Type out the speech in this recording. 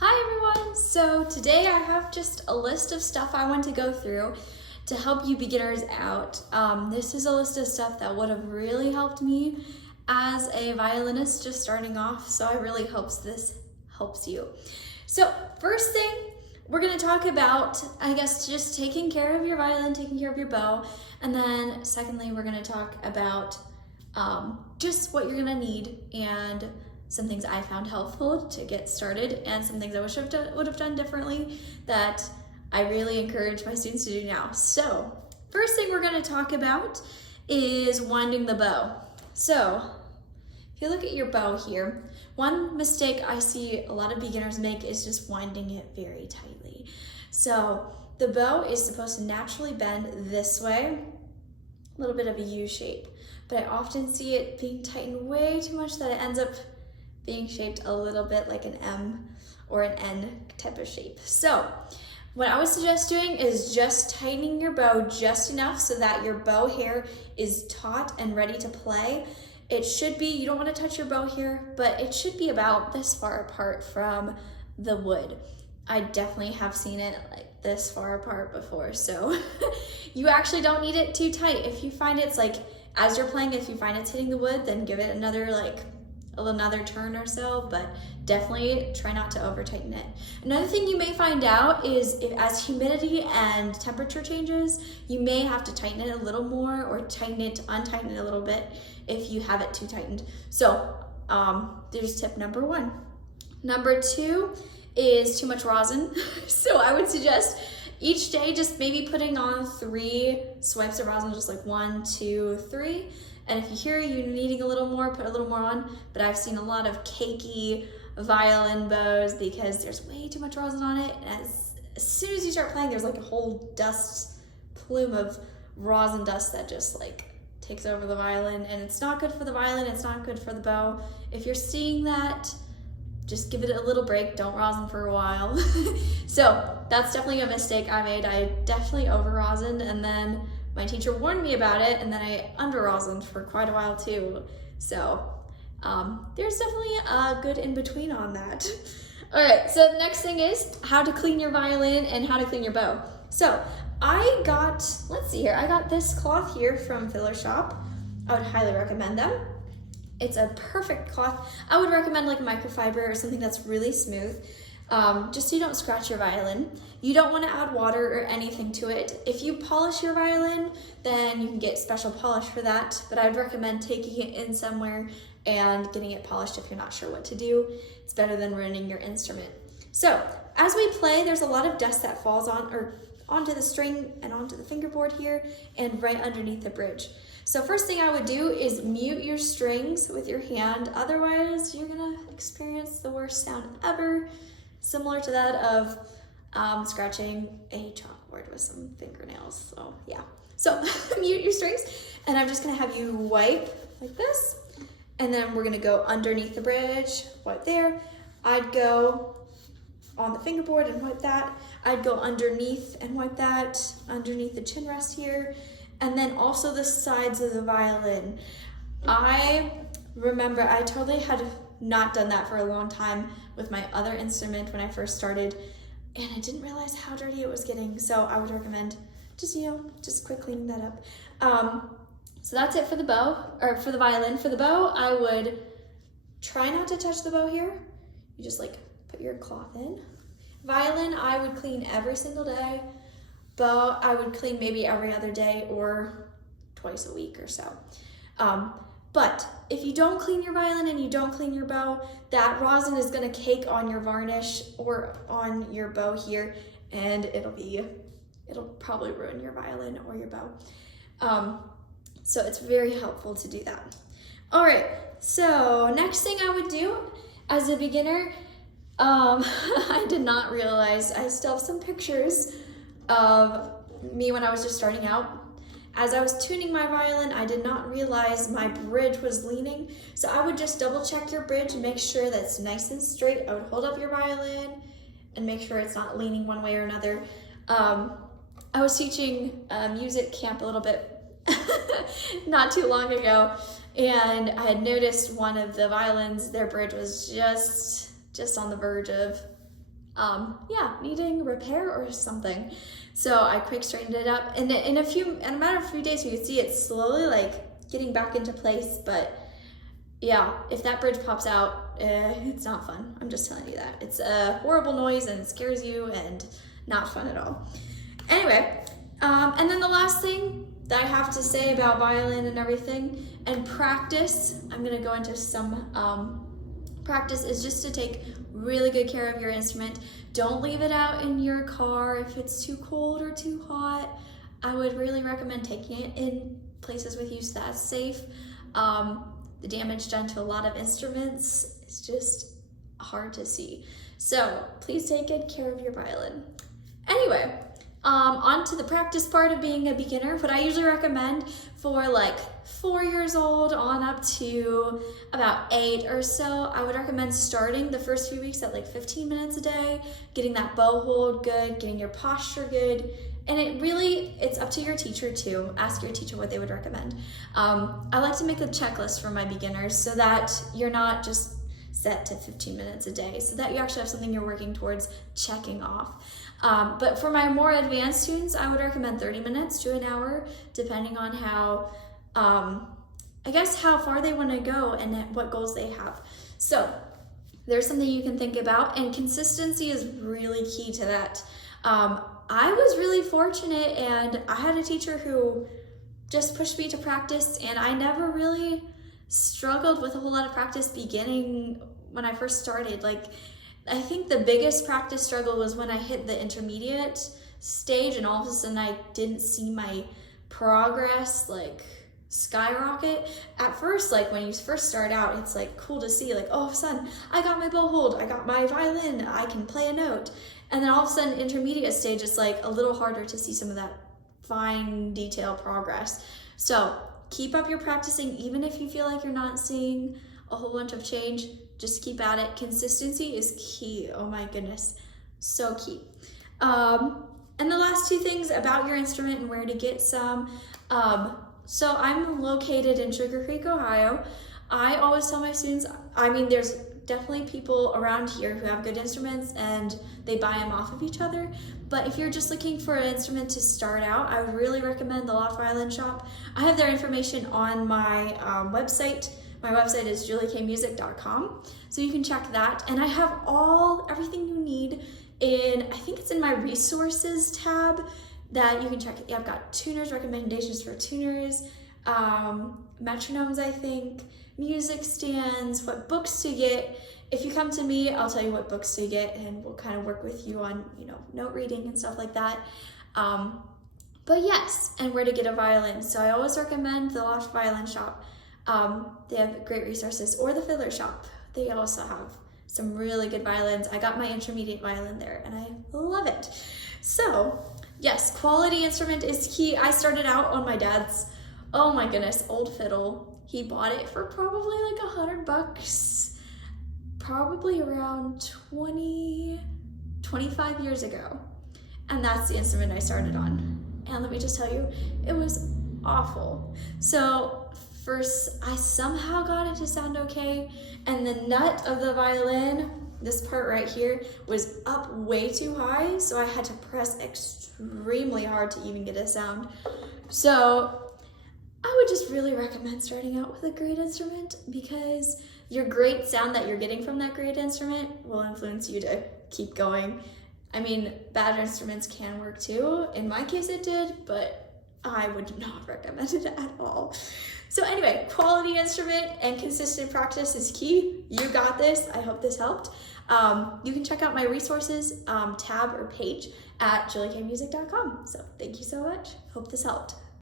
Hi everyone! So today I have just a list of stuff I want to go through to help you beginners out. This is a list of stuff that would have really helped me as a violinist just starting off, so I really hope this helps you. So first thing, we're going to talk about, I guess, just taking care of your violin, taking care of your bow, and then secondly, we're going to talk about just what you're going to need and some things I found helpful to get started and some things I wish I would have done differently that I really encourage my students to do now. So first thing we're going to talk about is winding the bow. So if you look at your bow here, one mistake I see a lot of beginners make is just winding it very tightly. So the bow is supposed to naturally bend this way, a little bit of a U shape, but I often see it being tightened way too much that it ends up being shaped a little bit like an M or an N type of shape. So what I would suggest doing is just tightening your bow just enough so that your bow hair is taut and ready to play. It should be, you don't want to touch your bow here, but it should be about this far apart from the wood. I definitely have seen it like this far apart before, so you actually don't need it too tight. If you find it's like, as you're playing, if you find it's hitting the wood, then give it another turn or so, but definitely try not to over tighten it. Another thing you may find out is if as humidity and temperature changes, you may have to tighten it a little more or untighten it a little bit if you have it too tightened. So there's tip number one. Number two is too much rosin. So I would suggest each day just maybe putting on 3 swipes of rosin, just like 1, 2, 3. And if you hear you needing a little more, put a little more on. But I've seen a lot of cakey violin bows because there's way too much rosin on it. And as soon as you start playing, there's like a whole dust plume of rosin dust that just like takes over the violin. And it's not good for the violin, it's not good for the bow. If you're seeing that, just give it a little break, don't rosin for a while. So that's definitely a mistake I made. I definitely over rosined, and then my teacher warned me about it, and then I under rosined for quite a while too. So there's definitely a good in between on that. All right, so the next thing is how to clean your violin and how to clean your bow. So I got this cloth here from Filler Shop. I would highly recommend them. It's a perfect cloth. I would recommend like microfiber or something that's really smooth, just so you don't scratch your violin. You don't want to add water or anything to it. If you polish your violin, then you can get special polish for that, but I would recommend taking it in somewhere and getting it polished if you're not sure what to do. It's better than ruining your instrument. So as we play, there's a lot of dust that falls onto the string and onto the fingerboard here and right underneath the bridge. So first thing I would do is mute your strings with your hand. Otherwise, you're gonna experience the worst sound ever, similar to that of scratching a chalkboard with some fingernails. So yeah, so mute your strings, and I'm just gonna have you wipe like this, and then we're gonna go underneath the bridge, wipe there. I'd go on the fingerboard and wipe that. I'd go underneath and wipe that, underneath the chin rest here, and then also the sides of the violin. I remember I totally had not done that for a long time with my other instrument when I first started, and I didn't realize how dirty it was getting, so I would recommend just quick cleaning that up. So that's it for the bow, or for the violin. For the bow, I would try not to touch the bow here. You just like put your cloth in. Violin, I would clean every single day. Bow, I would clean maybe every other day or twice a week or so. But if you don't clean your violin and you don't clean your bow, that rosin is gonna cake on your varnish or on your bow here, and it'll probably ruin your violin or your bow. So it's very helpful to do that. All right, so next thing I would do as a beginner, I did not realize I still have some pictures of me when I was just starting out. As I was tuning my violin, I did not realize my bridge was leaning. So I would just double check your bridge and make sure that it's nice and straight. I would hold up your violin and make sure it's not leaning one way or another. I was teaching a music camp a little bit not too long ago, and I had noticed one of the violins, their bridge was just on the verge of yeah, needing repair or something. So I quick straightened it up, and in a matter of a few days, you can see it slowly like getting back into place. But yeah, if that bridge pops out, it's not fun. I'm just telling you that. It's a horrible noise and it scares you and not fun at all. Anyway, and then the last thing that I have to say about violin and everything, and practice, I'm gonna go into some practice, is just to take really good care of your instrument. Don't leave it out in your car if it's too cold or too hot. I would really recommend taking it in places with you so that's safe. The damage done to a lot of instruments is just hard to see. So please take good care of your violin. Anyway, on to the practice part of being a beginner. What I usually recommend for like 4 years old on up to about 8 or so, I would recommend starting the first few weeks at like 15 minutes a day, getting that bow hold good, getting your posture good. And it's up to your teacher too. Ask your teacher what they would recommend. I like to make a checklist for my beginners so that you're not just set to 15 minutes a day, so that you actually have something you're working towards checking off. But for my more advanced students, I would recommend 30 minutes to an hour, depending on how, I guess how far they want to go and what goals they have. So there's something you can think about, and consistency is really key to that. I was really fortunate, and I had a teacher who just pushed me to practice, and I never really struggled with a whole lot of practice beginning when I first started. Like, I think the biggest practice struggle was when I hit the intermediate stage, and all of a sudden I didn't see my progress like skyrocket. At first, like when you first start out, it's like cool to see, like, oh, all of a sudden I got my bow hold, I got my violin, I can play a note. And then all of a sudden, intermediate stage, it's like a little harder to see some of that fine detail progress. So keep up your practicing, even if you feel like you're not seeing a whole bunch of change. Just keep at it. Consistency is key. Oh my goodness, so key. And the last two things about your instrument and where to get some. So I'm located in Sugar Creek, Ohio. I always tell my students, I mean, there's definitely people around here who have good instruments and they buy them off of each other. But if you're just looking for an instrument to start out, I would really recommend the Loft Violin Shop. I have their information on my website. My website is juliekmusic.com, so you can check that. And I have everything you need I think it's in my resources tab that you can check. Yeah, I've got tuners, recommendations for tuners, metronomes, I think, music stands, what books to get. If you come to me, I'll tell you what books to get, and we'll kind of work with you on, note reading and stuff like that. But yes, and where to get a violin. So I always recommend the Loft Violin Shop. They have great resources, or the Fiddler Shop. They also have some really good violins. I got my intermediate violin there and I love it. So yes, quality instrument is key. I started out on my dad's, oh my goodness, old fiddle. He bought it for probably like $100, probably around 25 years ago. And that's the instrument I started on. And let me just tell you, it was awful. So first, I somehow got it to sound okay, and the nut of the violin, this part right here, was up way too high, so I had to press extremely hard to even get a sound. So I would just really recommend starting out with a great instrument, because your great sound that you're getting from that great instrument will influence you to keep going. I mean, bad instruments can work too. In my case it did, but I would not recommend it at all. So anyway, quality instrument and consistent practice is key. You got this. I hope this helped. You can check out my resources tab or page at juliekmusic.com. So thank you so much. Hope this helped.